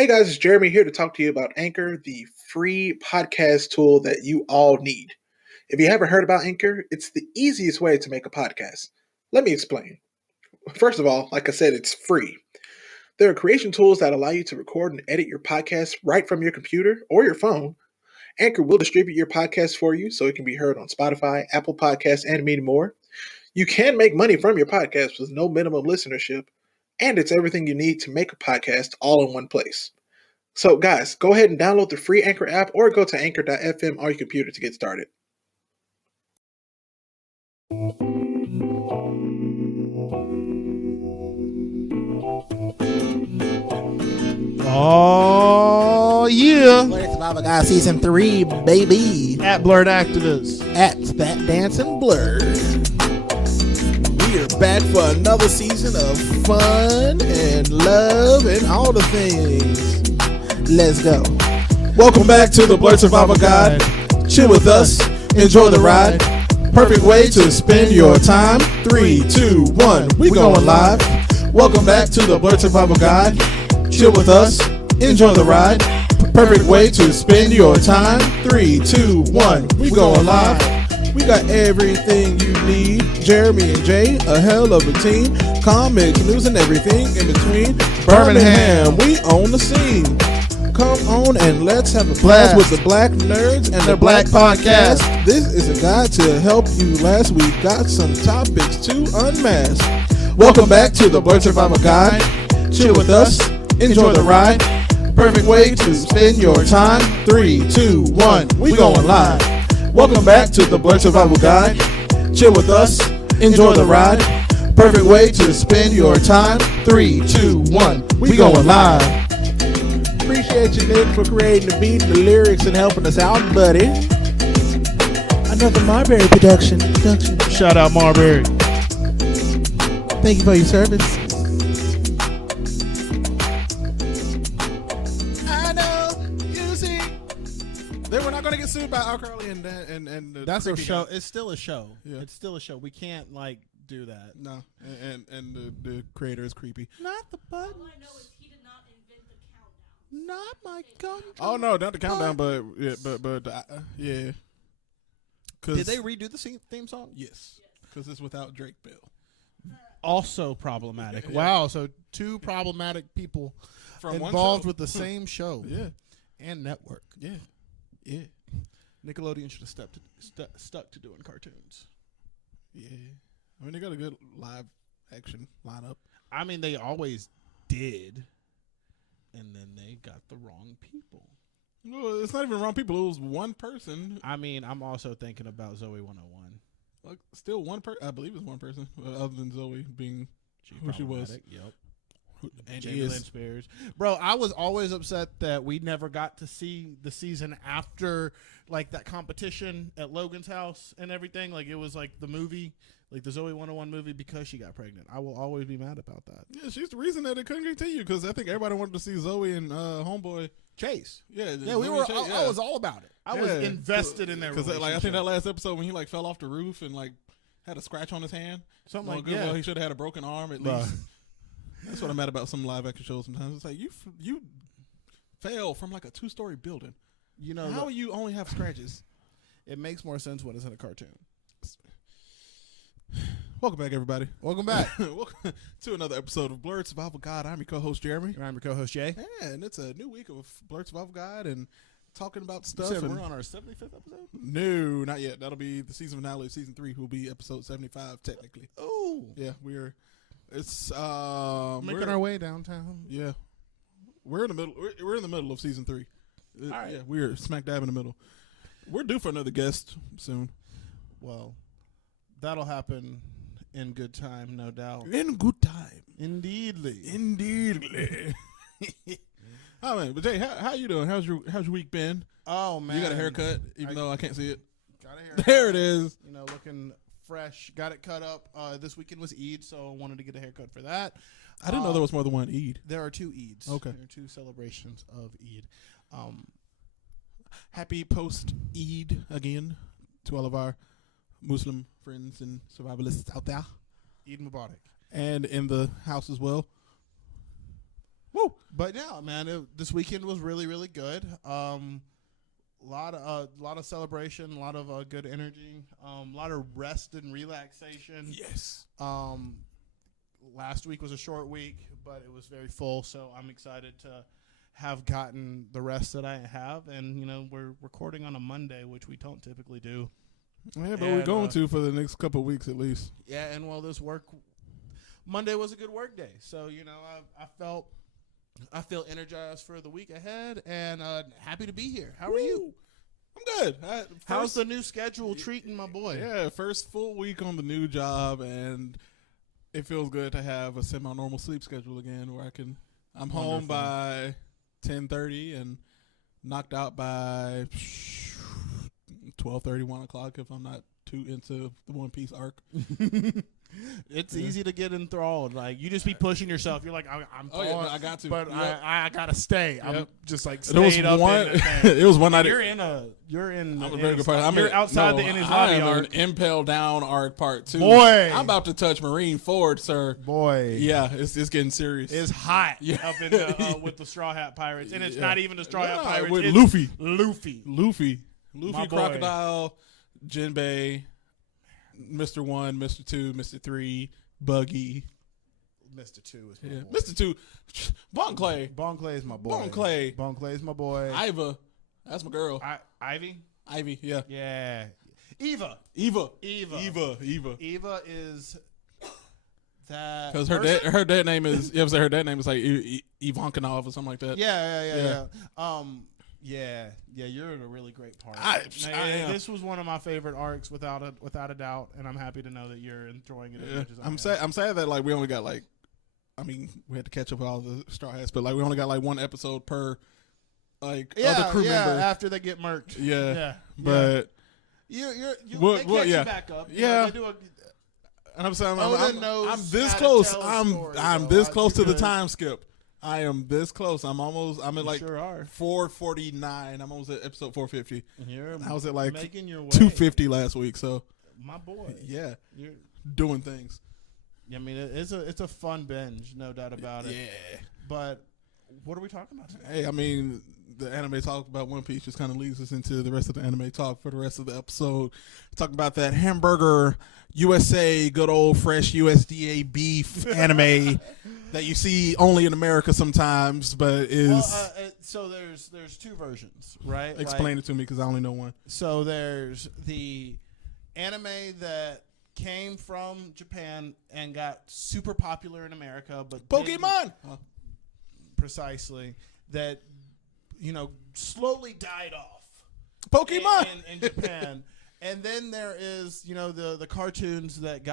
Hey guys, it's Jeremy here to talk to you about Anchor, the free podcast tool that you all need. If you haven't heard about Anchor, it's the easiest way to make a podcast. Let me explain. First of all, like I said, it's free. There are creation tools that allow you to record and edit your podcast right from your computer or your phone. Anchor will distribute your podcast for you so it can be heard on Spotify, Apple Podcasts, and many more. You can make money from your podcast with no minimum listenership, and it's everything you need to make a podcast all in one place. So, guys, go ahead and download the free Anchor app or go to anchor.fm on your computer to get started. Oh, yeah. Blerd Survival Guide Season 3, baby. At Blerd Activists. At that dancing Blerd. We are back for another season of fun and love and all the things. Let's go. Welcome back to the Blerd Survival Guide. Chill with us, enjoy the ride. Perfect way to spend your time. 3, 2, 1, we going live. Welcome back to the Blerd Survival Guide. Chill with us, enjoy the ride. Perfect way to spend your time. 3, 2, 1, we going live. We got everything you need. Jeremy and Jay, a hell of a team. Comics, news, and everything in between. Birmingham, we own the scene. Come on and let's have a blast with the Black Nerds and the Black Podcast. This is a guide to help you last. We got some topics to unmask. Welcome back to the Blerd Survival Guide. Chill with us, enjoy the ride. Perfect way to spend your time. 3, 2, 1, we going live. Welcome back to the Blerd Survival Guide. Chill with us, enjoy the ride. Perfect way to spend your time. 3, 2, 1, we going live. Appreciate you, Nick, for creating the beat and the lyrics and helping us out, buddy. Another Marbury production. Shout out Marbury. Thank you for your service. I know you see. Then we're not gonna get sued by R. Crowley and That's a creepy show. guy. It's still a show. Yeah. It's still a show. We can't do that. No, and the creator is creepy. Not the button. All I know is he did not invent the countdown. Not my gun. Oh no, not the countdown, but yeah. Cause Did they redo the theme song? Yes, because it's without Drake Bell. Also problematic. Yeah. Wow. So two problematic people From one involved show. with the same show. Yeah, And network. yeah. Nickelodeon should have stuck to doing cartoons. Yeah, I mean they got a good live action lineup. I mean, they always did, and then they got the wrong people. No, it's not even wrong people. It was one person. I mean, I'm also thinking about Zoe 101. Like, still one person. I believe it's one person, other than Zoe being who she was. Yep. And Jamie Lynn Spears. Bro, I was always upset that we never got to see the season after, that competition at Logan's house and everything. Like, it was like the movie, like the Zoe 101 movie, because she got pregnant. I will always be mad about that. Yeah, she's the reason that it couldn't continue because I think everybody wanted to see Zoe and homeboy. Chase. Yeah, Yeah, we Zoe were. and Chase, I was all about it. I was Yeah. invested in their Because relationship. I think that last episode when he fell off the roof and had a scratch on his hand, Something well, like good, that. well, he should have had a broken arm at Bruh. least. That's what I'm mad about some live action shows. Sometimes it's like you fell from a 2-story building. You know, How you only have scratches? it makes more sense when it's in a cartoon. Welcome back, everybody. Welcome back. Welcome to another episode of Blerd Survival Guide. I'm your co-host Jeremy, I'm your co-host Jay. and it's a new week of Blerd Survival Guide and talking about You stuff. said and we're on our 75th episode. No, not yet. That'll be the season finale of season 3, will be episode 75 technically. Oh, Yeah, it's making our way downtown. Yeah, we're in the middle. We're in the middle of season 3. All right. Yeah, we're smack dab in the middle. We're due for another guest soon. Well, that'll happen in good time, no doubt. In good time, Indeedly. indeedly. Oh man, but Jay, how you doing? How's your week been? Oh man, You got a haircut, even though I can't see it. Got a haircut. There it is. You know, looking fresh. Got it cut up. This weekend was Eid, so I wanted to get a haircut for that. I didn't know there was more than one Eid. There are 2 Eids. Okay. There are 2 celebrations of Eid. Happy post Eid again to all of our Muslim friends and survivalists out there, Eid Mubarak. and in the house as well. Woo! But yeah, man, this weekend was really, really good. A lot of celebration, a lot of good energy, a lot of rest and relaxation. Yes. Last week was a short week, but it was very full, so I'm excited to have gotten the rest that I have. And, we're recording on a Monday, which we don't typically do. Yeah, but we're going to for the next couple of weeks at least. Yeah, and Monday was a good work day. So, I feel energized for the week ahead and happy to be here. How are you? I'm good. How's the new schedule treating my boy? Yeah, first full week on the new job, and it feels good to have a semi-normal sleep schedule again where I'm home by 10:30 and knocked out by 12:30, 1 o'clock if I'm not too into the One Piece arc. It's easy to get enthralled. Like, you just be pushing yourself. You're like, I'm falling, I got to. but Yep. I gotta stay. Yep. I'm just like There was stayed up one. in that thing. It was one night. You're in. I'm a very good person. You're outside the Ennis Lobby I am arc. an Impel Down arc part 2. Boy. I'm about to touch Marine Ford, sir. Boy, Yeah, it's getting serious. it's hot Yeah. up in the, with the Straw Hat Pirates, and it's Yeah. not even the Straw Hat Pirates. with it's Luffy, Luffy, My boy. Crocodile, Jinbei, Mr. 1, Mr. 2, Mr. 3, Buggy. Mr. 2 is my Yeah. boy. Mr. 2, Bon Clay, Bon Clay is my boy. Bon Clay. Bon Clay is my boy. Iva, that's my girl. Ivy. Ivy, yeah. Yeah. Eva. Eva Eva is that because person? her dad name is her dad name is like Ivankanov or something like that. Yeah. Yeah, you're in a really great part. I am. This was one of my favorite arcs without a doubt, and I'm happy to know that you're enjoying it as Yeah. much as I am. I'm sad that like we only got like, I mean, we had to catch up with all the Straw Hats, but like we only got like one episode per like other crew member. after they get murked. Yeah. But they catch you back up. Yeah. They do and I'm saying Odin knows I'm this how to close. tell a I'm story, this though. close to the Good. time skip. I am this close. I'm at like sure are. 449. I'm almost at episode 450. You're I was at like making your way. 250 last week. So My boy. yeah, You're, doing things. I mean, it's a fun binge, no doubt about it. Yeah. But what are we talking about today? Hey, I mean, the anime talk about One Piece just kind of leads us into the rest of the anime talk for the rest of the episode. Talking about that hamburger USA, good old fresh USDA beef anime that you see only in America sometimes, but is So there's two versions, right? explain it to me because I only know one. So there's the anime that came from Japan and got super popular in America, but Pokemon. precisely that slowly died off. Pokemon in Japan. And then there is, the cartoons that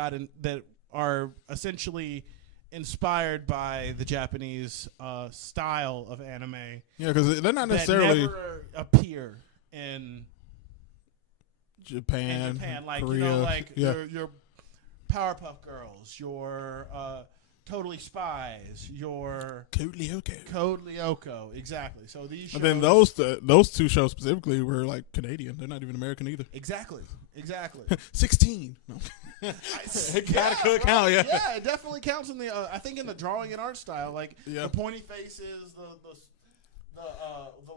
that are essentially inspired by the Japanese style of anime. Yeah, because they're not that necessarily never appear in Japan, like Korea. Yeah. your Powerpuff Girls, your Totally Spies, your Code Lyoko. Code Lyoko, exactly. So these shows, And then those two shows specifically were like Canadian. They're not even American either. exactly. 16. No. It gotta count, yeah. Yeah, it definitely counts in the. I think in the drawing and art style, like the pointy faces, the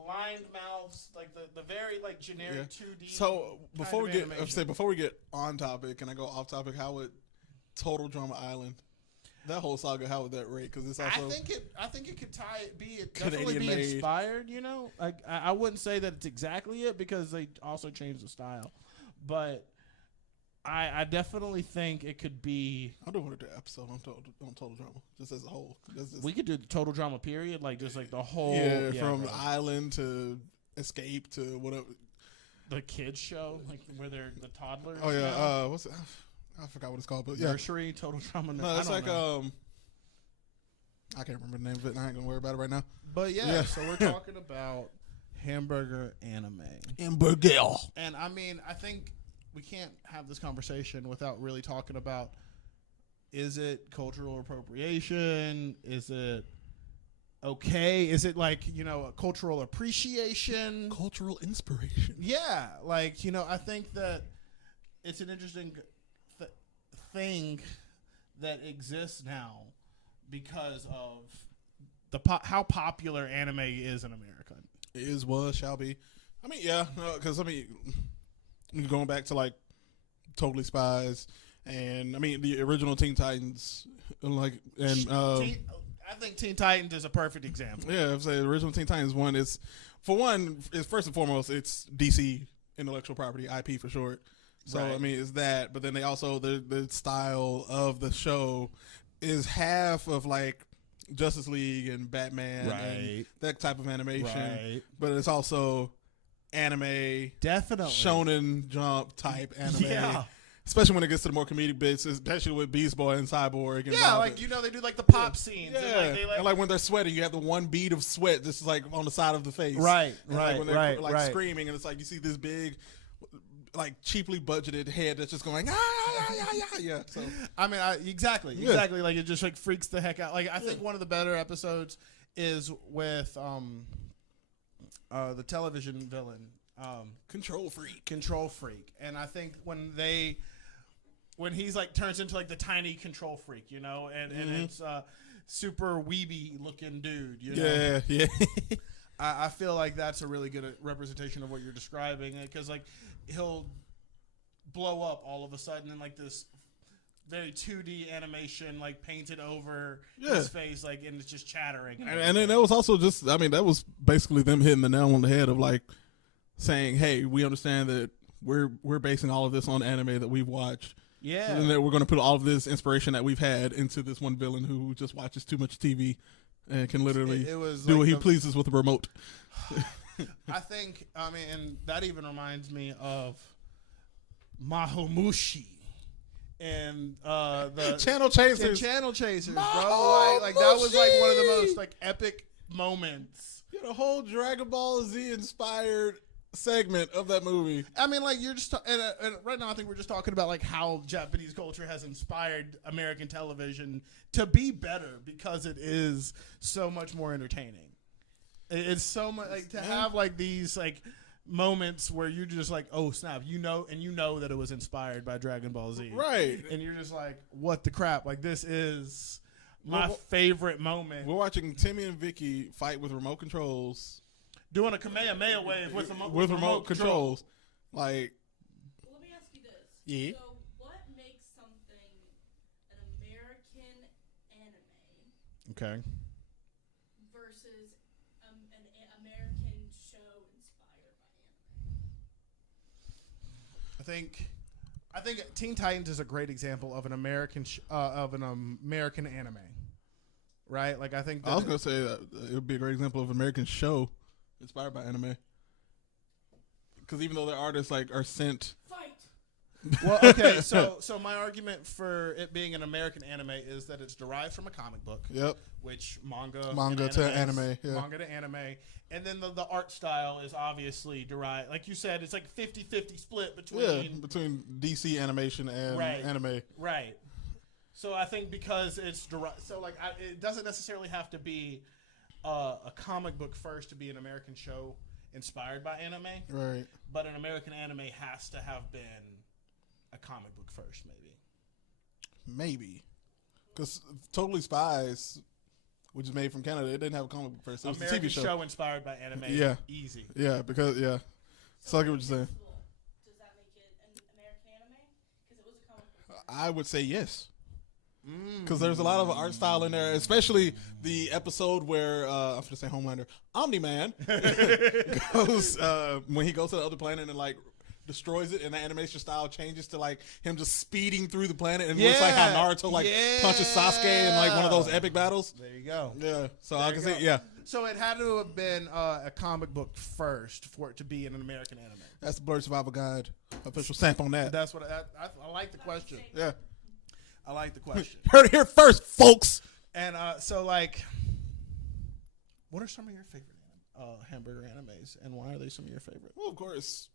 lined mouths, like the very like generic 2D. So before we animation. before we get on topic and I go off topic, how would Total Drama Island, that whole saga, how would that rate? Because it's also I think it could definitely Canadian be made. inspired. I wouldn't say that it's exactly it because they also changed the style, but I definitely think it could be. I'll do one episode on Total Drama just as a whole. We could do the Total Drama period, like just like the whole from bro. Island to Escape to whatever. The kids show, like where they're the toddlers. Oh yeah, now. what's it? I forgot what it's called, but yeah, Nursery, Total Drama. no, it's like I can't remember the name of it. And I ain't gonna worry about it right now. But yeah, so we're talking about hamburger anime. Hamburger. And I mean, I think we can't have this conversation without really talking about, is it cultural appropriation? Is it okay? Is it like, a cultural appreciation? Cultural inspiration. Yeah. Like, I think that it's an interesting thing that exists now because of how popular anime is in America. Is, was, shall be. I mean, yeah, because going back to like Totally Spies, and I mean the original Teen Titans, I think Teen Titans is a perfect example. Yeah, I'd say the original Teen Titans one is first and foremost it's DC intellectual property, IP for short. So Right. I mean it's that, but then they also the style of the show is half of like Justice League and Batman and that type of animation, Right. but it's also anime, Definitely. Shonen Jump type anime. Yeah. Especially when it gets to the more comedic bits, especially with Beast Boy and Cyborg. And Yeah, all like that. they do like the pop scenes. Yeah, and like when they're sweating, you have the one bead of sweat just like on the side of the face. Right, and right, like when they're right, like right. screaming, and it's like you see this big, like cheaply budgeted head that's just going yeah. So I mean, exactly. Like it just like freaks the heck out. Like I think one of the better episodes is with the television villain Control Freak, and I think when he's like turns into like the tiny control freak, and it's super weeby looking dude, Yeah. I feel like that's a really good representation of what you're describing, because like he'll blow up all of a sudden in like this very 2D animation, like painted over his face, like, and it's just chattering. And then that was also just, I mean, that was basically them hitting the nail on the head of like saying, hey, we understand that we're basing all of this on anime that we've watched. Yeah. And that we're going to put all of this inspiration that we've had into this one villain who just watches too much TV and can literally It was do like what he pleases with a remote. I think, and that even reminds me of Mahomushi and the Channel Chasers. Channel Chasers, bro. Like that was like one of the most like epic moments. You know, the whole Dragon Ball Z inspired segment of that movie. I mean, like you're just and right now I think we're just talking about like how Japanese culture has inspired American television to be better because it is so much more entertaining. It's so much like to have like these like moments where you're just like, oh snap, you know that it was inspired by Dragon Ball Z, Right? And you're just like, what the crap? Like this is my favorite moment. We're watching Timmy and Vicky fight with remote controls. Doing a Kamehameha wave with remote controls. Like, Well, let me ask you this. Yeah. So, what makes something an American anime Okay. versus an American show inspired by anime? I think Teen Titans is a great example of an American American anime, right? Like I think that I was gonna say that it would be a great example of an American show inspired by anime. Because even though the artists like are sent. Fight! Well, okay, so my argument for it being an American anime is that it's derived from a comic book. Yep. Which manga to anime, yeah. Manga to anime. And then the art style is obviously derived. Like you said, it's like 50-50 split between DC animation and anime. Right. So I think because it's derived, so like it doesn't necessarily have to be a comic book first to be an American show inspired by anime. Right. But an American anime has to have been a comic book first, Maybe. Because Totally Spies, which is made from Canada, it didn't have a comic book first. It was American a TV show. inspired by anime. Yeah. Easy. Yeah, because, yeah. So I get what you're saying. Does that make it an American anime? Because it was a comic book. I would say yes. Because there's a lot of art style in there, especially the episode where I'm going to say Homelander, Omni-Man goes when he goes to the other planet and like destroys it, and the animation style changes to like him just speeding through the planet, and it looks like how Naruto like punches Sasuke in like one of those epic battles. There you go. Yeah, so There I you can go. say So it had to have been a comic book first for it to be an American anime. that's the Blerd Survival Guide official stamp on that. That's what I like the question. Yeah, I like the question. heard it here first, folks. And so like, what are some of your favorite hamburger animes, and why are they some of your favorite? Well, of course.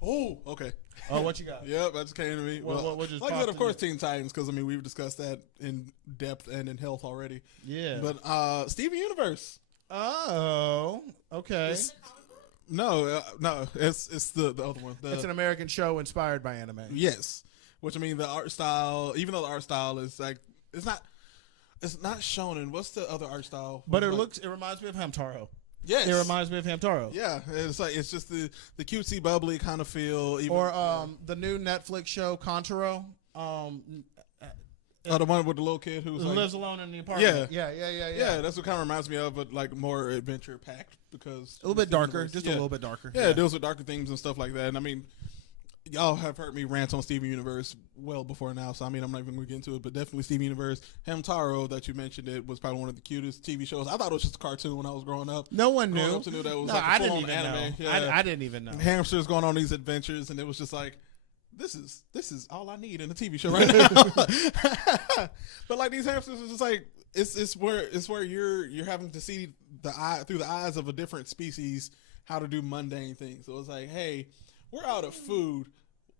Oh, okay. Oh, what you got? Yep, that just came to me. What just like I popped said, of in course, your- Teen Titans, because I mean we've discussed that in depth and in health already. Yeah. But Steven Universe. Oh, okay. No, it's the other one. It's an American show inspired by anime. Yes, which I mean the art style. Even though the art style is like it's It's not shonen. What's the other art style? But it Like- reminds me of Hamtaro. Yes. It reminds me of Hamtaro. Yeah, it's just the cutesy bubbly kind of feel. Even, Or the new Netflix show Contaro. the one with the little kid who's Who like, lives alone in the apartment. Yeah. Yeah. That's what kind of reminds me of, but like more adventure packed because A little bit darker, universe. just Yeah. a little bit darker. Yeah, it deals with darker themes and stuff like that. And I mean, y'all have heard me rant on Steven Universe well before now, so I mean, I'm not even going to get into it, but definitely Steven Universe. Hamtaro, that you mentioned, it was probably one of the cutest TV shows. I thought it was just a cartoon when I was growing up. No one Growing knew. up to know that it was No, like a I didn't full-on even anime. know. Yeah. I didn't even know. Hamsters going on these adventures, and it was just like, this is all I need in a TV show right now. But like these hamsters is just like it's where you're having to see through the eyes of a different species how to do mundane things. So it's like, hey, we're out of food.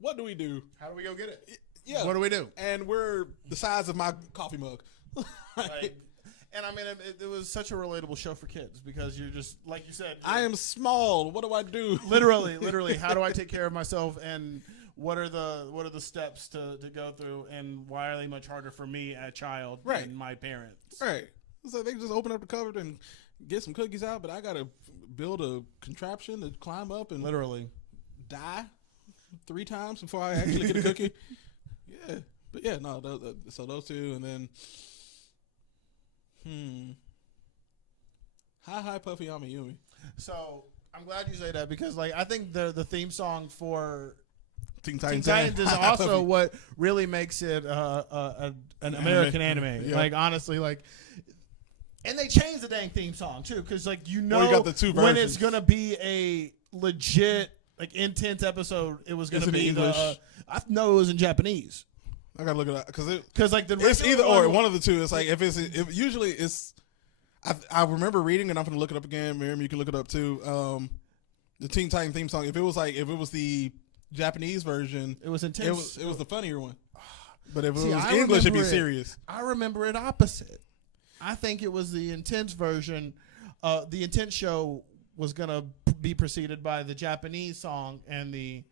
What do we do? How do we go get it? Yeah. What do we do? And we're the size of my coffee mug. Like, and I mean, it was such a relatable show for kids because you're just like you said. I am small. What do I do? literally. How do I take care of myself? And what are the steps to go through? And why are they much harder for me, a child, Right. than my parents? Right. So they just open up the cupboard and get some cookies out, but I gotta build a contraption to climb up and Literally. die 3 times before I actually get a cookie. Yeah, but yeah, no. So those two, and then Hi Puffy Yami Yumi. So I'm glad you say that because like I think the theme song for Teen Teen Titans, Titans is Hi, also Puffy. what really makes it an American anime. Yeah. Like honestly, like, and they changed the dang theme song too, because like you know Well, you got the two when it's versions. gonna be a legit like intense episode, it was gonna It's in be English. I know it was in Japanese I gotta look it up because because like the it's regular either or, one of the two. It's like if usually it's. I remember reading, and I'm gonna look it up again. Miriam, you can look it up too. The Teen Titan theme song. If it was the Japanese version, It was intense. It was the funnier one. But if See, it was I English, it'd be remember it. serious. I remember it opposite. I think it was the intense version. The intense show was gonna be preceded by the Japanese song, and the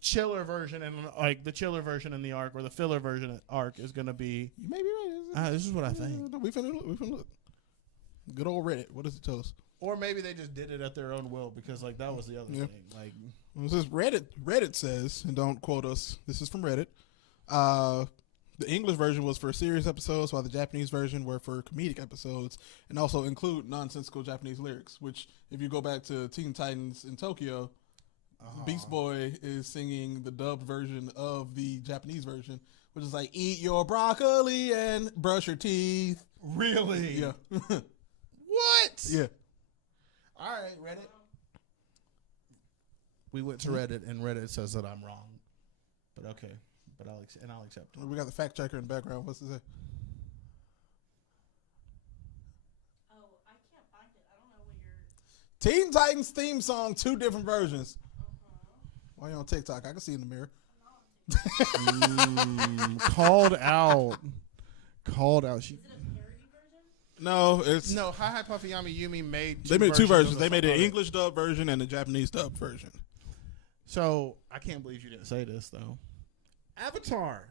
chiller version, and like the chiller version in the arc or the filler version arc is gonna be. You may be right. This is what I think. We finna look. Good old Reddit. What does it tell us? Or maybe they just did it at their own will because like that was the other Yeah. thing. Like This is Reddit. Reddit says, and don't quote us. This is from Reddit. The English version was for serious episodes, while the Japanese version were for comedic episodes, and also include nonsensical Japanese lyrics. Which, if you go back to Teen Titans in Tokyo, Beast Boy is singing the dubbed version of the Japanese version, which is like "Eat your broccoli and brush your teeth." really? Yeah, What? yeah. All right, Reddit. We went to Reddit, and Reddit says that I'm wrong. But okay, but I'll accept it. We got the fact checker in the background. What's it say? Oh, I can't find it. I don't know what you're. Teen Titans theme song, 2 different versions. Why you on TikTok? I can see in the mirror. Called out. Called out. She, Is it a parody version? No, it's no, Hi Puffy Yami Yumi made. they made 2 versions. of They the made song an of it. English dub version and a Japanese dub version. So I can't believe you didn't say this though. Avatar.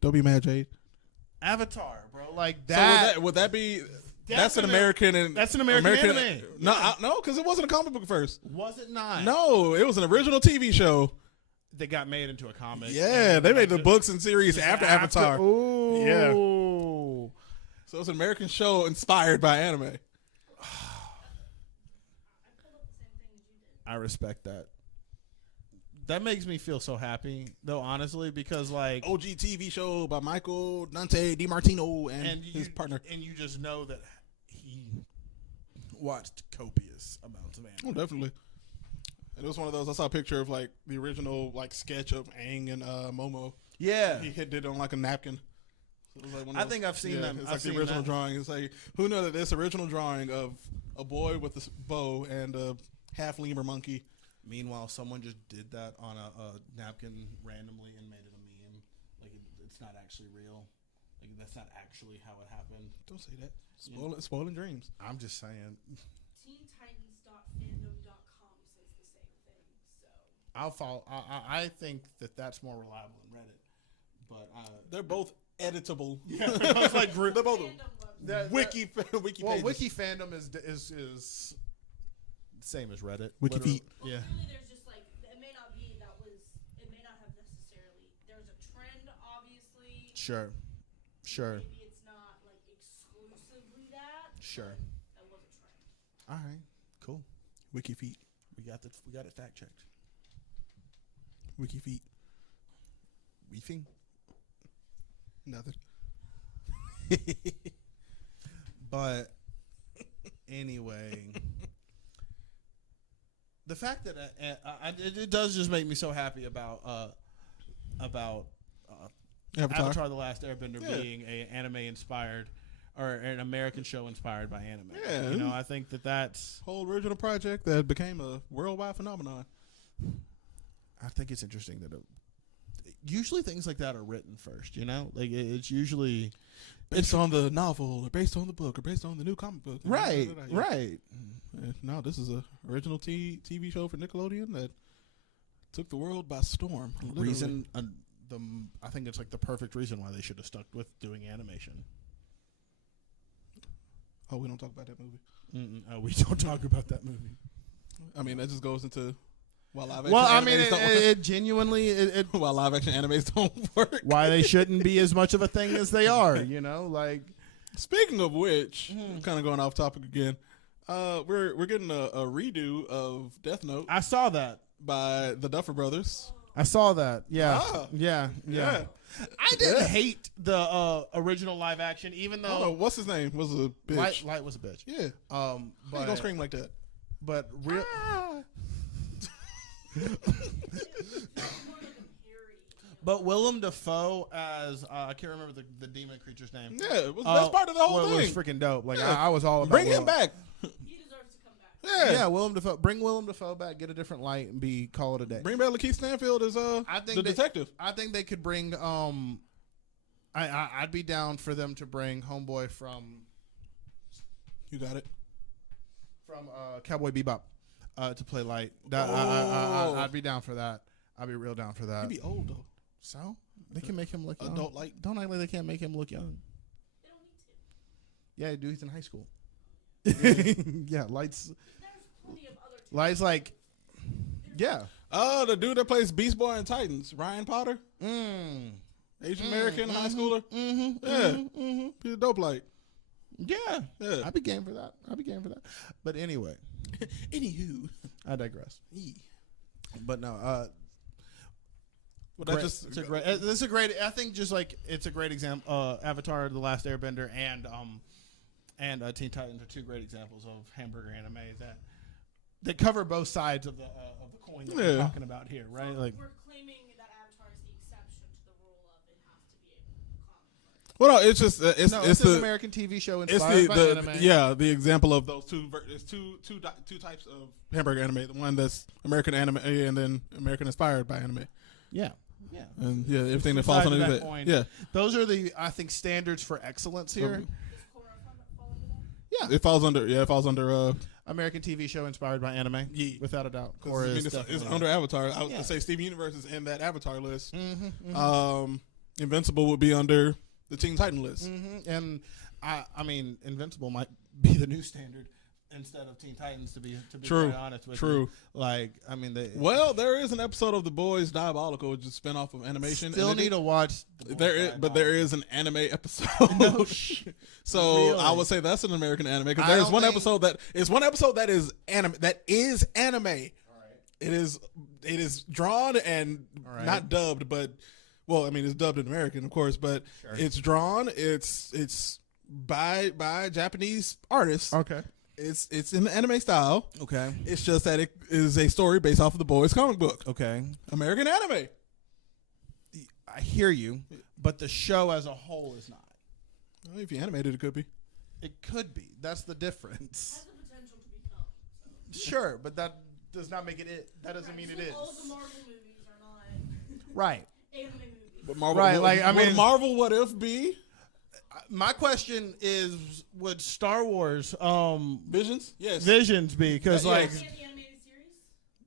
Don't be mad, Jade. Avatar, bro. Like So that. would that be? That's That's an an- American and that's an American anime. No, no, because it wasn't a comic book first. Was it not? No, it was an original TV show. They got made into a comic. Yeah, And they like made the just- books and series just after Avatar. Ooh. Yeah. So it's an American show inspired by anime. I pulled up the same thing as you did. I respect that. That makes me feel so happy, though, honestly, because like, OG TV show by Michael Dante DiMartino and, and his partner. and you just know that he watched copious amounts of anime. Oh, definitely. And it was one of those. I saw a picture of like the original like sketch of Aang and Momo. Yeah, He did it on like a napkin. So it was like one of I those- think I've seen them. It's I've like seen the original that. drawing. It's like who knew that this original drawing of a boy with a bow and a half lemur monkey. Meanwhile, someone just did that on a napkin randomly and made it a meme. Like it's not actually real. Like that's not actually how it happened. Don't say that. Spoiling dreams. I'm just saying. TeenTitans.fandom.com says the same thing. So I'll follow. I think that that's more reliable than Reddit. But They're both editable. I was like, They're both wiki well, pages. wiki fandom is same as Reddit. Wiki literally. feet. Well, Yeah. clearly there's just like it may not be that was it may not have necessarily there's a trend obviously. Sure. Maybe it's not like exclusively that. Sure. That was a trend. All right. Cool. Wiki feet. We got it fact checked. Wiki feet. Weefing. Nothing. But anyway, the fact that it does just make me so happy about Avatar: The Last Airbender being an anime inspired or an American show inspired by anime. Yeah. You know, I think that's Whole original project that became a worldwide phenomenon. I think it's interesting that usually things like that are written first. You know, like it's usually Based on the novel, or based on the book, or based on the new comic book. right. No, this is a original TV show for Nickelodeon that took the world by storm. Literally. Reason I think it's like the perfect reason why they should have stuck with doing animation. Oh, we don't talk about that movie. Oh, we don't talk about that movie. I mean, that just goes into why live action. Well, I mean, animes don't it genuinely why live action animes don't work. why they shouldn't be as much of a thing as they are. You know, like Speaking of which, kind of going off topic again. We're getting a redo of Death Note I saw that. by the Duffer Brothers. I saw that. Yeah, Ah. yeah. I didn't hate the original live action, even Oh, though what's his name? Was a bitch. Light was a bitch. Yeah. Why you But gonna scream like that? but real. It's more like a parody. But Willem Dafoe as I can't remember the demon creature's name. Yeah, it was that's part of the whole Well, it thing. was freaking dope. Like Yeah. I was all about Bring him Willem. back. He deserves to come back. Yeah. Yeah, Willem Dafoe. Bring Willem Dafoe back. Get a different light and call it a day. Bring back Lakeith Stanfield as I think the detective. I think they could bring. I'd be down for them to bring Homeboy from You got it. Cowboy Bebop to play Light. I'd be down for that. I'd be real down for that. He'd be old though. So they can make him look young. Adult Light. Don't act like they can't make him look young. They don't need to. Yeah, dude, he's in high school. Yeah, Light's There's plenty of other Light's like, yeah. Oh, the dude that plays Beast Boy and Titans, Ryan Potter, Asian American high schooler. Yeah, he's a dope light. Yeah, Yeah. I'd be game for that. But anyway, Anywho, I digress. yeah. But no, Well, that great. just It's a great. This is a great. I think just like it's a great example. Avatar: The Last Airbender and Teen Titans are two great examples of hamburger anime that cover both sides of the coin that we're Yeah. talking about here, right? Like, We're claiming that Avatar is the exception to the rule of it has to be a comic. well, no, it's just it's an the American TV show it's inspired by the anime. the example of those two. It's two types of hamburger anime. The one that's American anime and then American inspired by anime. Yeah. And yeah, everything that falls Side to under that that. coin. Yeah, Those are the I think standards for excellence here. Does Korra fall into that? Yeah, it falls under. American TV show inspired by anime. Yeah. Without a doubt. 'Cause, Korra I mean, is it's definitely under Avatar. I Yeah. would say Steven Universe is in that Avatar list. Mm-hmm. Invincible would be under the Teen Titan list. And I mean, Invincible might be the new standard instead of Teen Titans. To be True. quite honest with True. you. Like, I mean, they Well, there is an episode of The Boys Diabolical, which is a spinoff of animation. still and it need to watch. there is an anime episode. No So Really? I would say that's an American anime because I there's don't one think- episode that is anime. That is anime. It is drawn and All right. not dubbed, but well, I mean it's dubbed in American, of course, but it's drawn. It's by Japanese artists. Okay. It's in the anime style. Okay. It's just that it is a story based off of the Boys comic book. Okay. American anime. I hear you, but the show as a whole is not. Well, if you animated, it could be. It could be. That's the difference. Has the potential to become. Sure, but that does not make it. That doesn't mean Just it like is. all of the Marvel movies are not Right. anime movies. But Marvel, Right, would, like, I would mean- Marvel What If be My question is, would Star Wars Visions? Yes. Visions be? Because Yeah, like, yes. The animated series?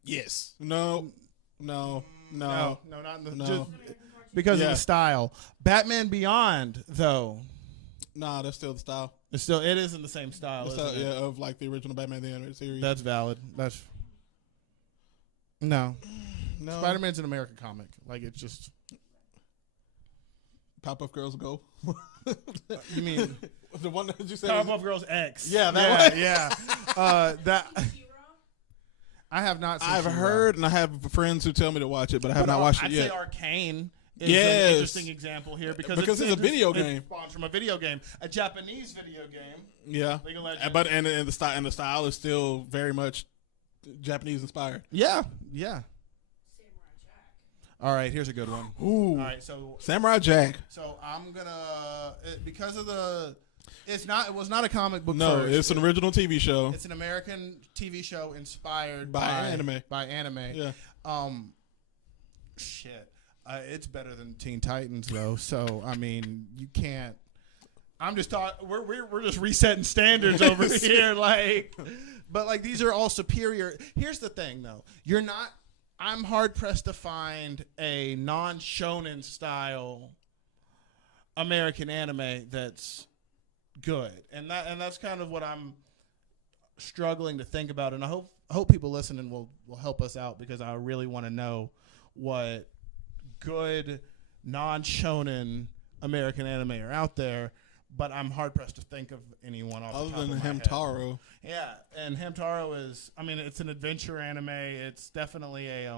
Yes. No. no, not in the No. just American cartoon? because of Yeah. the style. Batman Beyond, though, Nah, that's still the style. it isn't the same style, The isn't style, it? yeah, of like the original Batman the Animated Series. That's valid. No. no Spider-Man's an American comic. Like, it's just... Powerpuff Girls Go. You mean... The one that you said. Powerpuff Girls X. Yeah, that one. Yeah. That... I have not seen I've She-Ra. heard, and I have friends who tell me to watch it, but I have not watched I'd it yet. say Arcane is Yes. an interesting example here because it's a video game. It's spawned from a video game, a Japanese video game. Yeah, League of Legends. but and the style is still very much Japanese inspired. Yeah. Samurai Jack. All right, here's a good one. Ooh, All right, so Samurai Jack. I'm gonna because of the it was not a comic book. No, first. it's an original TV show. It's an American TV show inspired By anime. By anime. Yeah. Shit. It's better than Teen Titans though. So I mean, you can't. I'm just talking. We're just resetting standards over here. But these are all superior. Here's the thing though. You're not. I'm hard pressed to find a non-shonen style American anime that's good, and that's kind of what I'm struggling to think about. And I hope people listening will help us out because I really want to know what good non-shonen American anime are out there. But I'm hard pressed to think of anyone off Other the top than of my head. Hamtaro. Yeah, and Hamtaro is. I mean, it's an adventure anime. It's definitely a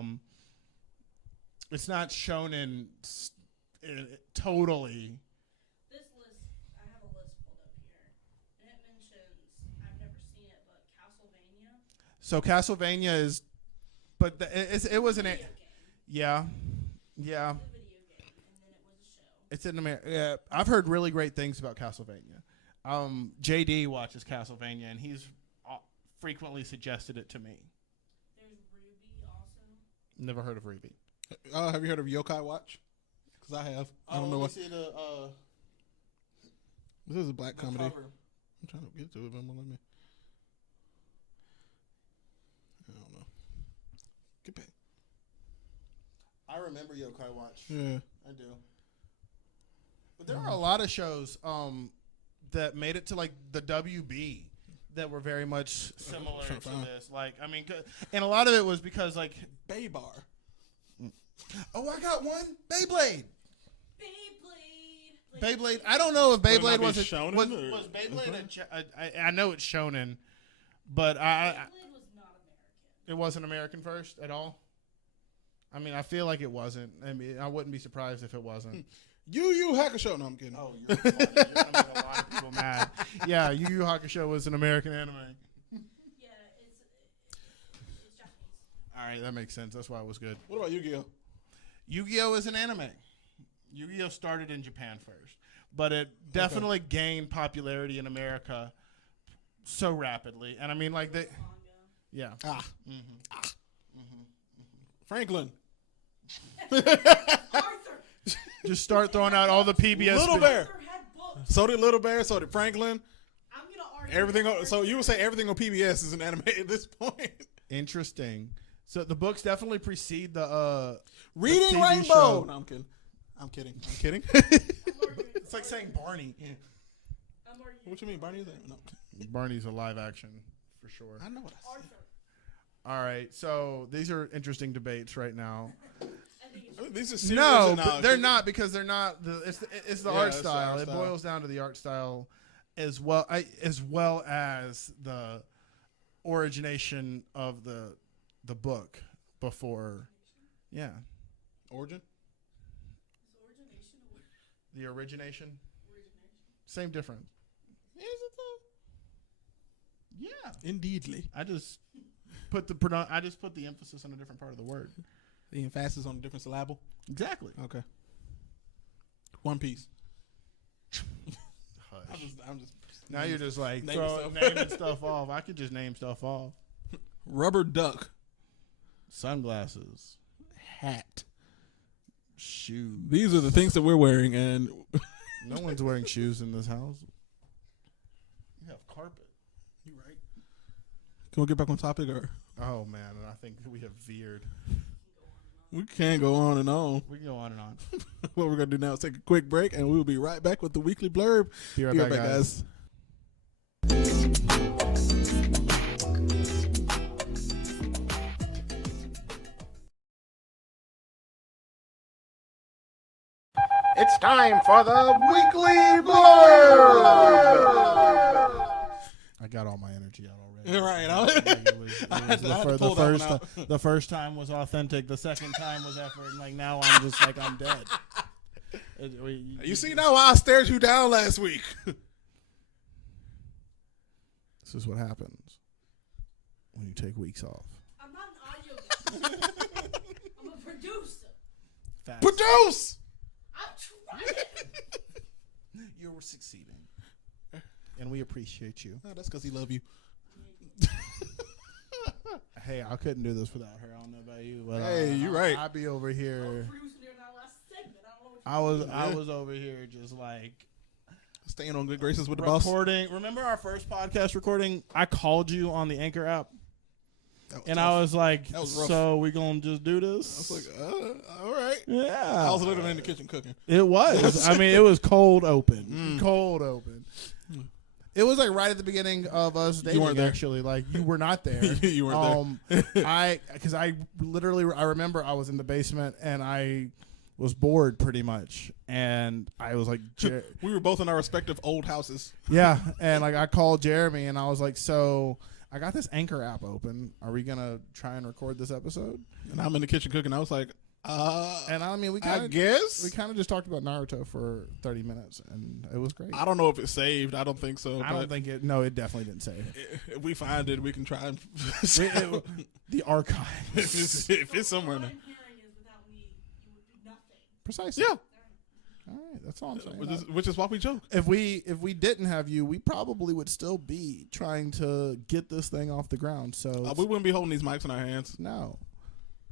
It's not shonen totally. This list, I have a list pulled up here, and it mentions, I've never seen it, but Castlevania. So Castlevania is, but it was an Video game. yeah. It's a video game, and then it was a show. It's in America. Yeah, I've heard really great things about Castlevania. JD watches Castlevania, and he's frequently suggested it to me. There's Ruby also. Never heard of Ruby. Have you heard of Yokai Watch? Because I have. I don't know what. See the, This is a black comedy. cover. I'm trying to get to it, but let me. I don't know. Get back. I remember Yokai Watch. Yeah. I do. But there are a lot of shows that made it to the WB that were very much similar Trying to to find. this. And a lot of it was because Baybar. oh, I got one Beyblade. Beyblade. Beyblade. I don't know if Would it Beyblade not be was shonen, was or- Beyblade. I know it's shonen, but Beyblade was not American. it wasn't American first at all. I mean, I feel like it wasn't. I mean, I wouldn't be surprised if it wasn't. Yu Yu Hakusho. No, I'm kidding. Oh, you're funny. You're gonna make a lot of people mad. Yeah, Yu Yu Hakusho was an American anime. Yeah, it's Japanese. All right, that makes sense. That's why it was good. What about Yu-Gi-Oh? Yu-Gi-Oh is an anime. Yu-Gi-Oh started in Japan first, but it definitely gained popularity in America so rapidly. And I mean, Manga. yeah. Franklin. Arthur. Just start throwing out all the PBS. Little Bear. Arthur had books. So did Little Bear. So did Franklin. I'm gonna argue. Everything. with So Arthur. you would say everything on PBS is an anime at this point. Interesting. So the books definitely precede the Reading TV Rainbow. show. No, I'm kidding. I'm kidding. I'm kidding. I'm arguing. It's like saying Barney. I'm arguing. What you mean, Barney? Is that? No. Barney's a live action for sure. I know what I said. Arthur. All right, so these are interesting debates right now. I think it's These are serious No, but analogies. they're not because they're not. It's the Yeah, art it's the style. art It style. boils down to the art style, as well as the origination of the book before. Yeah, Origin. origination. the origination. Same difference. Is it though? Yeah. Indeedly. I just put the emphasis on a different part of the word. The emphasis on a different syllable. Exactly. Okay. One Piece. Hush. I'm just. Now you're just like Naming stuff. naming stuff off. I could just name stuff off. Rubber duck. Sunglasses, Hat. shoes. These are the things that we're wearing, and No one's wearing shoes in this house. You have carpet. you right. Can we get back on topic, or Oh man, I think we have veered. We can't go on and on. We can go on and on. What we're going to do now is take a quick break, and we will be right back with the weekly blurb. Be right back, guys. It's time for the weekly blurb. I got all my energy out already. You're right. The first time was authentic. The second time was effort. And like now I'm just like I'm dead. You see now why I stared you down last week. This is what happens when you take weeks off. I'm not an audio guy. I'm a producer. Facts. Produce! I'm trying. You're succeeding. And we appreciate you. Oh, that's because he love you. Hey, I couldn't do this without her. I don't know about you, but hey, you're right. I'd be over here. I was over here just like staying on good graces with the boss. Remember our first podcast recording? I called you on the Anchor app. And tough. I was like, was rough. so we gonna just do this? I was like, all right. Yeah. I was literally in the kitchen cooking. It was. I mean, it was cold open. Cold open. It was like right at the beginning of us dating. You weren't there. Actually, like you were not there. You weren't there. I remember I was in the basement and I was bored pretty much, and I was like, we were both in our respective old houses. yeah, and like I called Jeremy and I was like, so I got this Anchor app open. Are we gonna try and record this episode? And I'm in the kitchen cooking. I was like, and I mean, we kind of just talked about Naruto for 30 minutes, and it was great. I don't know if it saved. I don't think so. I don't think it. No, it definitely didn't save. If we find it, we can try and the archive. if it's somewhere now. Precisely. Yeah. All right, that's all I'm saying. Which is why we joke. If we didn't have you, we probably would still be trying to get this thing off the ground. So we wouldn't be holding these mics in our hands. No.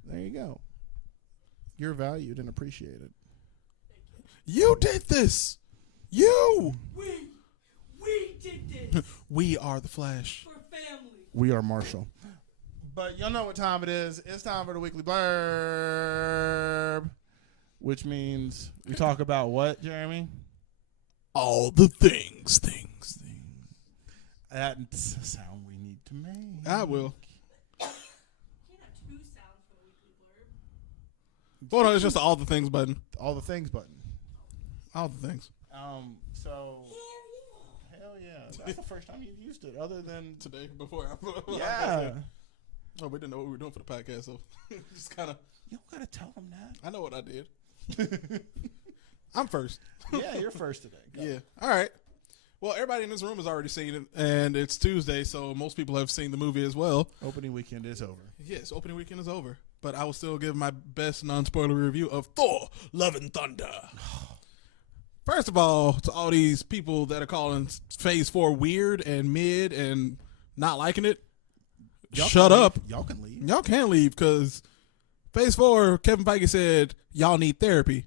There you go. You're valued and appreciated. You did this. You. We did this. We are the Flash. For family. We are Marshall. But y'all know what time it is. It's time for the weekly blurb. Which means we talk about what, Jeremy? All the things. That's a sound we need to make. I will. You can't have two sounds for the weekly blurb. Well, no, it's just the all the things button. All the things button. All the things. So. Hell yeah. That's the first time you've used it, other than Today, before I yeah. Oh, we didn't know what we were doing for the podcast, so just kind of. You don't gotta tell them that. I know what I did. I'm first. Yeah, you're first today. Go. Yeah. All right. Well, everybody in this room has already seen it, and it's Tuesday, so most people have seen the movie as well. Opening weekend is over. Yes, opening weekend is over, but I will still give my best non-spoiler review of Thor: Love and Thunder. First of all, to all these people that are calling Phase 4 weird and mid and not liking it, shut up. Y'all can leave. Y'all can leave because Phase 4, Kevin Feige said, y'all need therapy.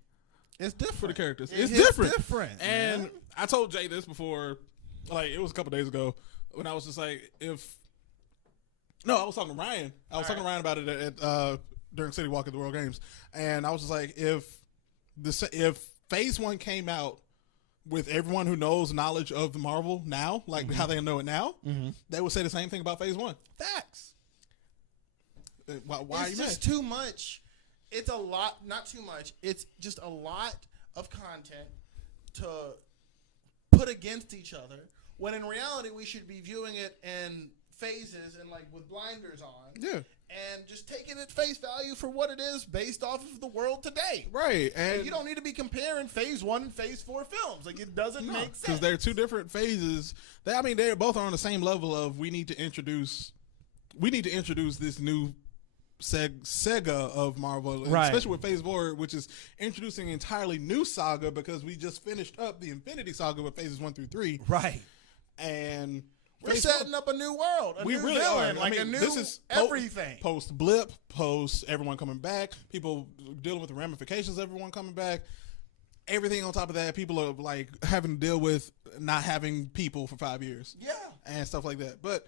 It's different for the characters. It's different. And man. I told Jay this before, like it was a couple days ago, when I was just like, I was talking to Ryan. I was talking to Ryan about it at during City Walk at the World Games, and I was just like, if Phase 1 came out with everyone who knows knowledge of the Marvel now, like how they know it now, they would say the same thing about Phase 1. Facts. Why it's are you just too much. It's a lot, not too much. It's just a lot of content to put against each other, when in reality we should be viewing it in phases and like with blinders on. Yeah. And just taking it face value for what it is based off of the world today. Right. And you don't need to be comparing Phase 1 and Phase 4 films. Like, it doesn't make sense. Because they're two different phases. They're both on the same level of we need to introduce this new Sega of Marvel, right. Especially with Phase 4, which is introducing an entirely new saga because we just finished up the Infinity Saga with Phases 1 through 3. Right. And we're setting up a new world, a new villain, like a new everything. Post Blip, post everyone coming back, people dealing with the ramifications of everyone coming back. Everything on top of that, people are like having to deal with not having people for 5 years. Yeah. And stuff like that. But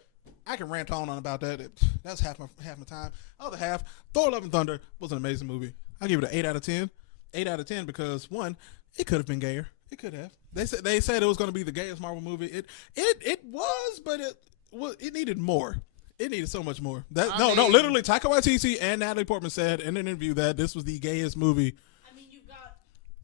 I can rant on about that. That's half my time. Other half, Thor: Love and Thunder was an amazing movie. I give it an 8 out of 10. 8 out of 10 because one, it could have been gayer. It could have. They said it was going to be the gayest Marvel movie. It was, but it needed more. It needed so much more. Literally, Taika Waititi and Natalie Portman said in an interview that this was the gayest movie. I mean, you've got.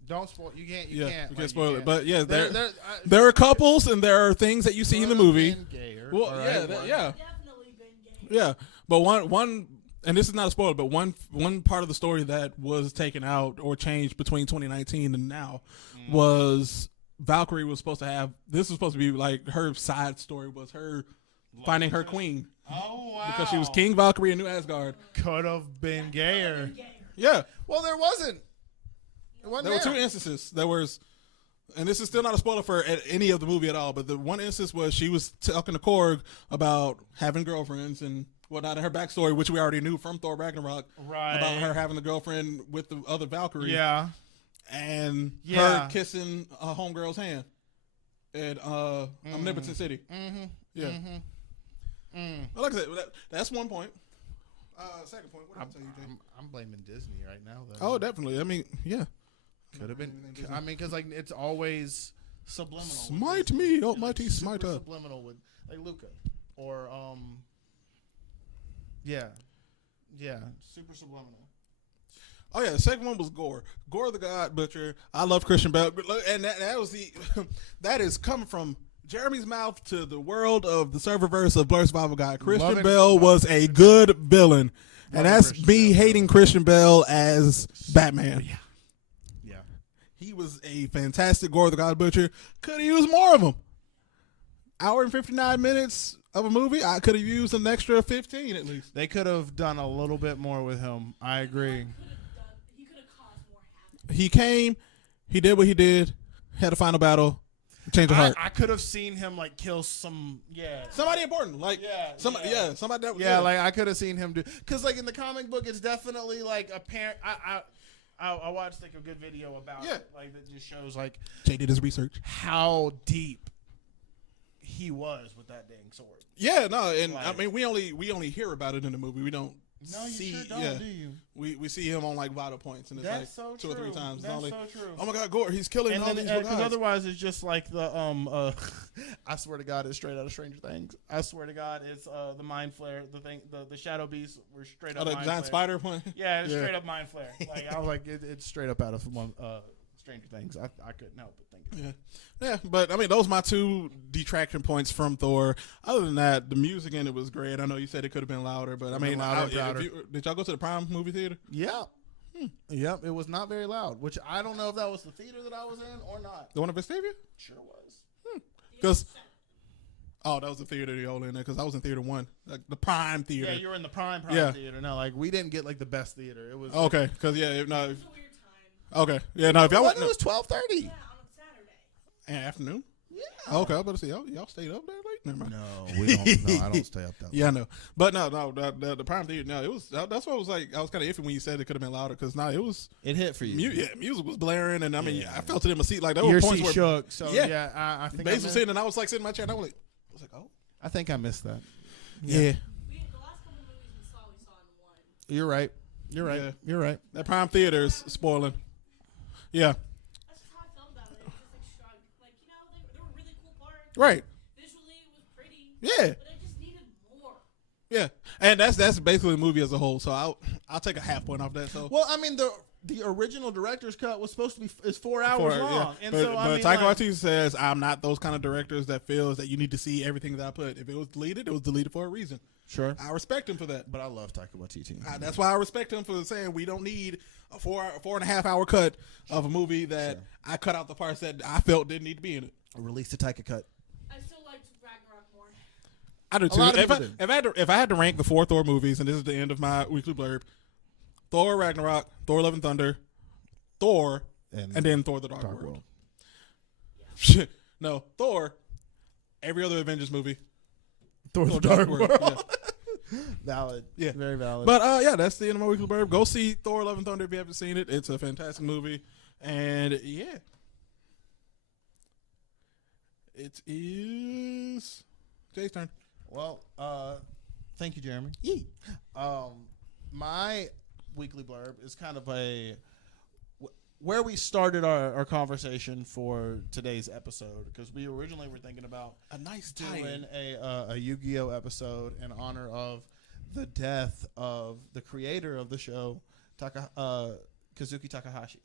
Don't spoil. You can't. You can't can't spoil you it. But yeah, There there are couples and there are things that you see in the movie. Gayer, Well, all yeah, right? Definitely been gay. yeah. But one, and this is not a spoiler, but one part of the story that was taken out or changed between 2019 and now was Valkyrie was supposed to have. This was supposed to be like her side story was her finding her queen. Oh wow! Because she was King Valkyrie in New Asgard. Could have been gayer. Yeah. Well, there wasn't. It wasn't There were 2 instances. There was, and this is still not a spoiler for any of the movie at all, but the one instance was she was talking to Korg about having girlfriends and whatnot, and her backstory, which we already knew from Thor Ragnarok, Right. about her having a girlfriend with the other Valkyrie. Yeah. And Yeah. her kissing a homegirl's hand at Omnipotent City. Mm-hmm. Yeah. Well, like I said, that's one point. Second point, what did I tell you, Jay? I'm blaming Disney right now. Though. Oh, definitely. I mean, yeah. Could have been. I mean, because like it's always subliminal. Smite me, almighty Super smiter. Subliminal with like Luca, or yeah, super subliminal. Oh yeah, the second one was Gore. Gore the God Butcher. I love Christian Bale, and that was the that is coming from Jeremy's mouth to the world of the serververse of Blerd Survival Guide. Christian Bale was a good villain, and that's me hating Christian Bale as Batman. Yeah. He was a fantastic Gore the God Butcher. Could have used more of him. Hour and 59 minutes of a movie. I could have used an extra 15 at least. They could have done a little bit more with him. I agree. He could have caused more havoc. He came, he did what he did, had a final battle, change of heart. I could have seen him like kill some. Yeah. Somebody important, like somebody that. Yeah, like I could have seen him do, because like in the comic book, it's definitely like a parent. I watched like a good video about it, like that just shows like Jay did his research. how deep he was with that dang sword. Yeah, no, and Like- I mean we only hear about it in the movie. We don't. No, you see, sure don't, yeah, do you? we see him on like vital points, and it's That's like so 2 or 3 true. times. That's Only, so true. oh my God, Gore, he's killing And all then, these because guys. otherwise it's just like the I swear to God, it's straight out of Stranger Things. I swear to God, it's the mind flare, the shadow beasts were straight up. the mind giant flare. spider one. Yeah, it's straight up mind flare. Like I was like, it's straight up out of Stranger Things. I couldn't help but think. Yeah, but I mean, those are my 2 detraction points from Thor. Other than that, the music in it was great. I know you said it could have been louder, but I mean, did y'all go to the Prime movie theater? Yeah. Yep, it was not very loud, which I don't know if that was the theater that I was in or not. The one in Vestavia? Sure was. Because that was the theater y'all in there. Because I was in theater 1, like the Prime theater. Yeah, you were in the Prime Yeah. theater. No, like we didn't get like the best theater. It was Okay, because no. It was a weird time. Okay, yeah, no. If y'all went it was 12:30. Yeah, on a Saturday. afternoon. Yeah. Okay, I was about to say y'all stayed up there late. Never mind. No, we don't. No, I don't stay up that. Yeah, I know. But no, the Prime theater. No, it was. That's what I was like. I was kind of iffy when you said it could have been louder because it was. It hit for you. Music was blaring, and I mean, I felt it in my seat. Like there Your were points seat where shook. So Yeah. yeah, I think bass was sitting, and I was like sitting in my chair, and I was like, oh, I think I missed that. yeah. The last couple movies we saw in one. You're right. You're right. Yeah. You're right. That Prime theater is spoiling. Yeah, That's just how I felt about it. It was just like shrugged. Like, you know, there were really cool parts. right. Visually, it was pretty. Yeah, But it just needed more. yeah, and that's basically the movie as a whole. So I'll take a half point off that. So Well, I mean the original director's cut was supposed to be is 4 hours long, and but, so I mean, Taika like, Waititi says I'm not those kind of directors that feels that you need to see everything that I put. If it was deleted, it was deleted for a reason. sure. I respect him for that. But I love Taika Waititi. That's why I respect him for saying we don't need a 4.5 hour cut of a movie that I cut out the parts that I felt didn't need to be in it. Release the Taika cut. I still liked Ragnarok more. I do too. lot of If people do. I had to rank the 4 Thor movies, and this is the end of my weekly blurb: Thor Ragnarok, Thor Love and Thunder, Thor, and then Thor: The Dark World. Shit. No, Thor. Every other Avengers movie. Thor: The Dark World. Yeah. Valid. Yeah. Very valid. But yeah, that's the end of my weekly blurb. Go see Thor: Love and Thunder if you haven't seen it. It's a fantastic movie, and yeah, it is Jay's turn. Well, thank you, Jeremy. Yee. My weekly blurb is kind of where we started our conversation for today's episode, because we originally were thinking about A nice doing a Yu-Gi-Oh episode in honor of the death of the creator of the show, Kazuki Takahashi.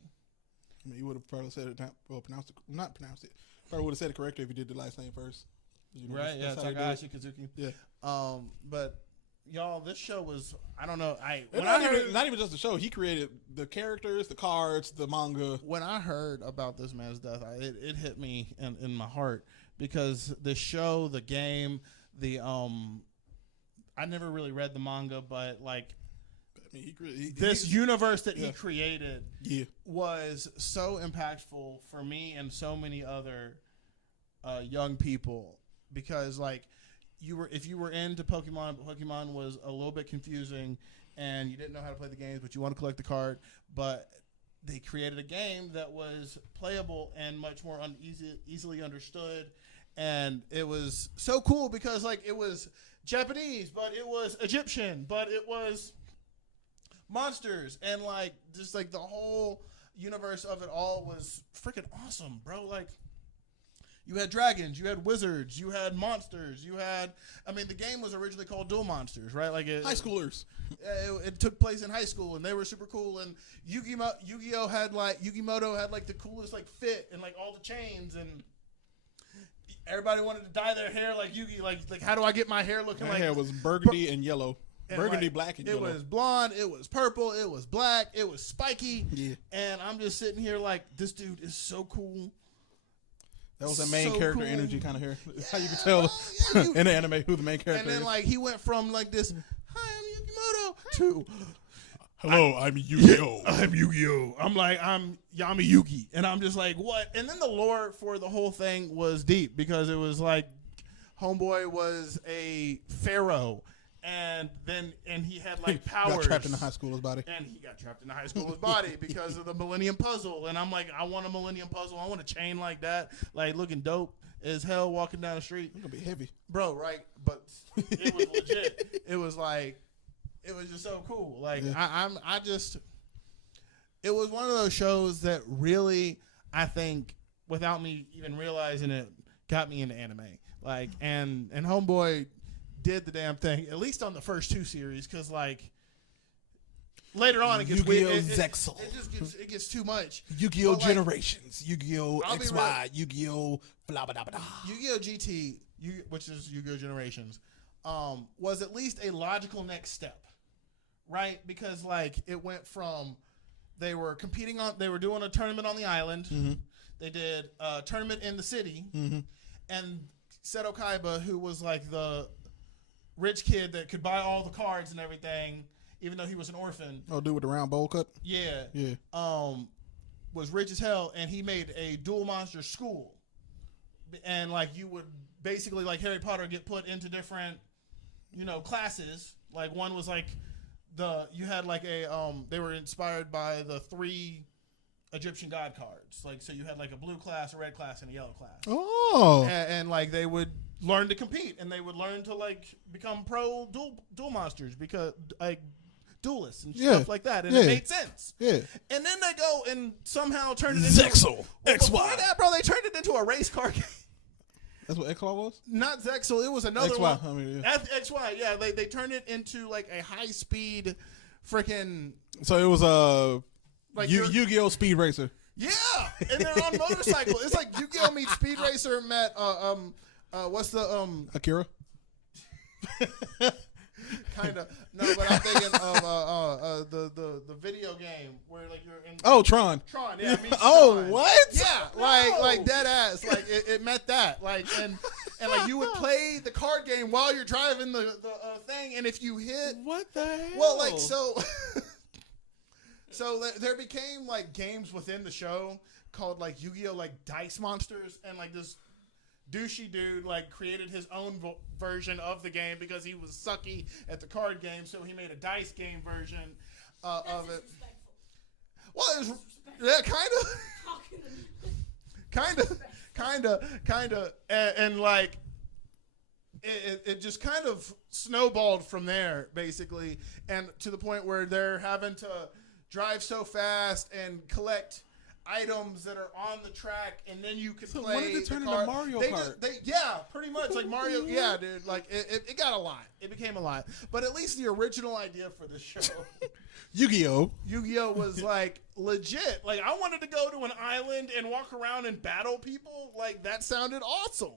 I mean, you would have probably said it, not pronounced it. Probably would have said it correctly if you did the last name first. You know, Right? Yeah, that's how you do Takahashi it. Kazuki. Yeah. But y'all, this show was, I don't know. Not even just the show. He created the characters, the cards, the manga. When I heard about this man's death, it hit me in my heart, because the show, the game, I never really read the manga, but like I mean, this universe that he created Yeah. was so impactful for me and so many other young people, because like if you were into Pokemon, but Pokemon was a little bit confusing and you didn't know how to play the games, but you want to collect the card, but they created a game that was playable and much more easily understood, and it was so cool because like it was Japanese, but it was Egyptian, but it was monsters, and like just like the whole universe of it all was freaking awesome, bro. Like you had dragons, you had wizards, you had monsters, I mean, the game was originally called Duel Monsters, right? Like High schoolers. It took place in high school, and they were super cool. And Yu-Gi-Oh had like Yu-Gi-Moto had like the coolest like fit and like all the chains, and everybody wanted to dye their hair like Yu-Gi. Like how do I get my hair looking My like? hair was burgundy and yellow. And Burgundy, like, black, and it yellow. was blonde, it was purple, it was black, it was spiky. Yeah. And I'm just sitting here like, this dude is so cool. That was the main So character cool. energy kind of hair. Yeah, How you can tell yeah, in the anime who the main character And then is. like he went from like this, hi, I'm Yukimoto, to Hello, I'm Yu-Gi-Oh! I'm Yu-Gi-Oh! I'm like, I'm Yami Yugi. And I'm just like, what? And then the lore for the whole thing was deep, because it was like, Homeboy was a pharaoh, and he had like powers. Got trapped in the high school's body. And he got trapped in the high school's body because of the Millennium Puzzle. And I'm like, I want a Millennium Puzzle. I want a chain like that, like looking dope as hell walking down the street. It's gonna be heavy. Bro, right? But it was legit. It was like, it was just so cool. Like it was one of those shows that really, I think, without me even realizing it, got me into anime. Like, and Homeboy did the damn thing, at least on the first two series, because like later on it gets Yu-Gi-Oh! weird. Zexal. It gets too much. Yu-Gi-Oh! But, like, Generations. Yu-Gi-Oh! I'll be XY. Yu-Gi-Oh! Blah, blah, blah, blah. Yu-Gi-Oh! GT, which is Yu-Gi-Oh! Generations, was at least a logical next step, right? Because like it went from they were doing a tournament on the island. Mm-hmm. They did a tournament in the city, Mm-hmm. and Seto Kaiba, who was like the rich kid that could buy all the cards and everything, even though he was an orphan. Oh, dude with the round bowl cut? Yeah. Yeah. Was rich as hell, and he made a dual monster school. And like you would basically, like Harry Potter, get put into different, classes. Like one was like you had like they were inspired by the 3 Egyptian god cards. Like, so you had like a blue class, a red class, and a yellow class. Oh. And like they would learn to compete, and they would learn to like become pro dual monsters, because like duelists and stuff like that, and it made sense. Yeah. And then they go and somehow turn it into Zexal. Before XY. that, bro, they turned it into a race car game. That's what XY was? Not Zexal, it was another XY. one. I mean, yeah. XY, yeah. They turned it into like a high speed freaking So it was like Yu-Gi-Oh! Speed Racer. Yeah, and they're on motorcycle. It's like Yu-Gi-Oh! Meets Speed Racer met what's the Akira? kind of no, but I'm thinking of the video game where like you're in Tron. Tron. Yeah, it meets Oh, Tron. what? Yeah, like dead ass. Like it met that. Like and like you would play the card game while you're driving the thing, and if you hit What the hell? well, like so. So there became like games within the show called like Yu-Gi-Oh! Like Dice Monsters, and like this douchey dude like created his own version of the game because he was sucky at the card game, so he made a dice game version of it. Well, it was kind of, and like it just kind of snowballed from there, basically, and to the point where they're having to drive so fast and collect items that are on the track, and then you can play. When did it turn into Mario Kart? Yeah, pretty much like Mario. Yeah, dude. Like it got a lot. It became a lot. But at least the original idea for the show, Yu-Gi-Oh was like legit. Like I wanted to go to an island and walk around and battle people. Like that sounded awesome.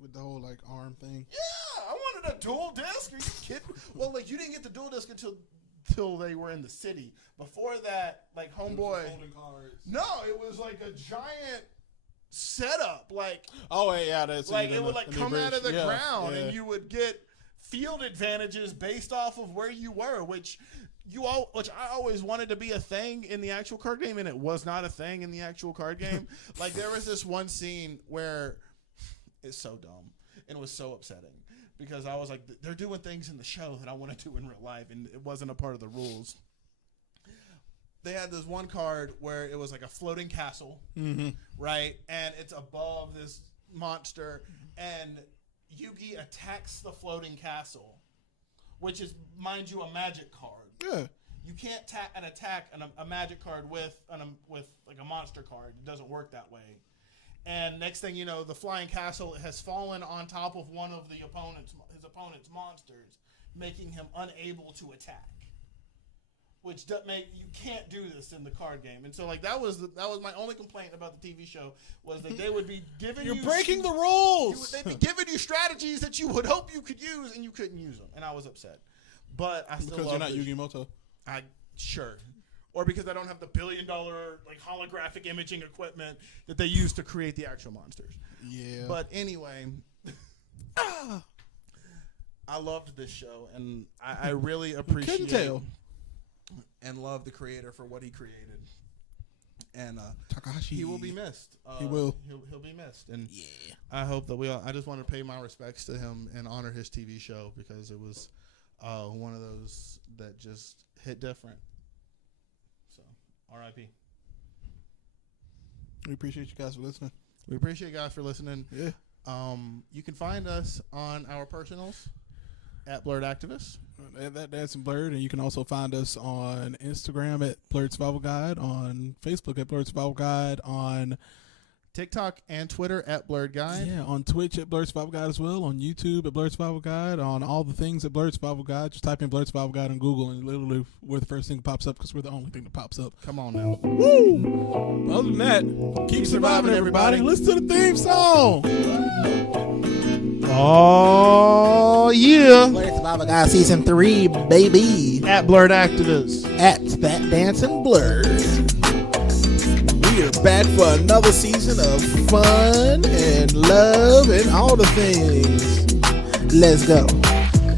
With the whole like arm thing. Yeah, I wanted a dual disc. Are you kidding? Well, like you didn't get the dual disc until they were in the city. Before that, like homeboy. No, it was like a giant setup. Like that's like it would like come out of the ground, and you would get field advantages based off of where you were, which I always wanted to be a thing in the actual card game, and it was not a thing in the actual card game. Like there was this one scene where it's so dumb and it was so upsetting because I was like, they're doing things in the show that I want to do in real life, and it wasn't a part of the rules. They had this one card where it was like a floating castle, right? And it's above this monster, and Yugi attacks the floating castle, which is, mind you, a magic card. Yeah. You can't attack a magic card with like a monster card. It doesn't work that way. And next thing you know, the flying castle has fallen on top of one of his opponent's monsters, making him unable to attack. Which you can't do this in the card game, and so like that was my only complaint about the TV show was that they would be giving You're breaking the rules. They'd be giving you strategies that you would hope you could use, and you couldn't use them, and I was upset. But I still because you're not Yugimoto. Sure. Or because I don't have the $1 billion like holographic imaging equipment that they use to create the actual monsters. Yeah. But anyway, I loved this show, and I really appreciate and love the creator for what he created. And Takahashi, he will be missed. He will. He'll be missed. And I hope that I just want to pay my respects to him and honor his TV show because it was one of those that just hit different. So, R.I.P. We appreciate you guys for listening. We appreciate you guys for listening. Yeah. You can find us on our personals at Blerd Activists. That's Blerd, and you can also find us on Instagram at Blerd Survival Guide, on Facebook at Blerd Survival Guide, on TikTok and Twitter at Blerd Guide. Yeah, on Twitch at Blerd Survival Guide as well, on YouTube at Blerd Survival Guide, on all the things at Blerd Survival Guide. Just type in Blerd Survival Guide on Google, and literally we're the first thing that pops up because we're the only thing that pops up. Come on now. Woo! Other than that, keep surviving, everybody. Listen to the theme song. Oh, yeah. Blerd Survival Guide Season 3, baby. At Blerd Activists. At That Dancing Blerd. We are back for another season of fun and love and all the things. Let's go.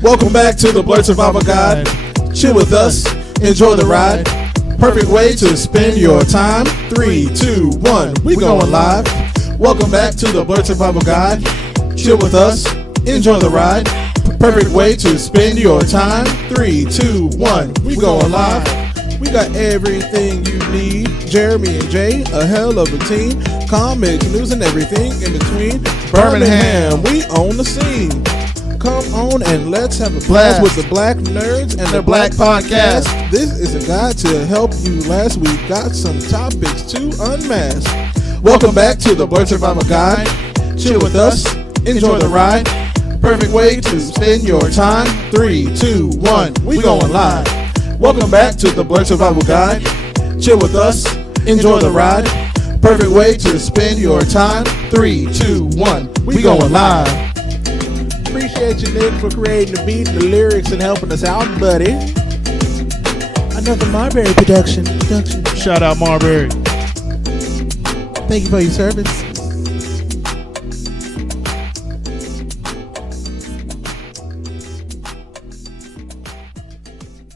Welcome back to the Blerd Survival Guide. Chill with us. Enjoy the ride. Perfect way to spend your time. 3, 2, 1. We going live. Welcome back to the Blerd Survival Guide. Chill with us. Enjoy the ride. Perfect way to spend your time. 3, 2, 1. We going live. We got everything you need. Jeremy and Jay, a hell of a team. Comics, news, and everything in between. Birmingham, we own the scene. Come on and let's have a blast with the Black Nerds and the Black Podcast. This is a guide to help you last. We've got some topics to unmask. Welcome back to the Blerd Survival Guide. Chill with us. Enjoy the ride. Perfect way to spend your time. 3, 2, 1. We going live. Welcome back to the Blerd Survival Guide. Chill with us. Enjoy the ride. Perfect way to spend your time. 3, 2, 1. We going live. Appreciate you, Nick, for creating the beat and the lyrics and helping us out, buddy. Another Marbury production. Shout out Marbury. Thank you for your service.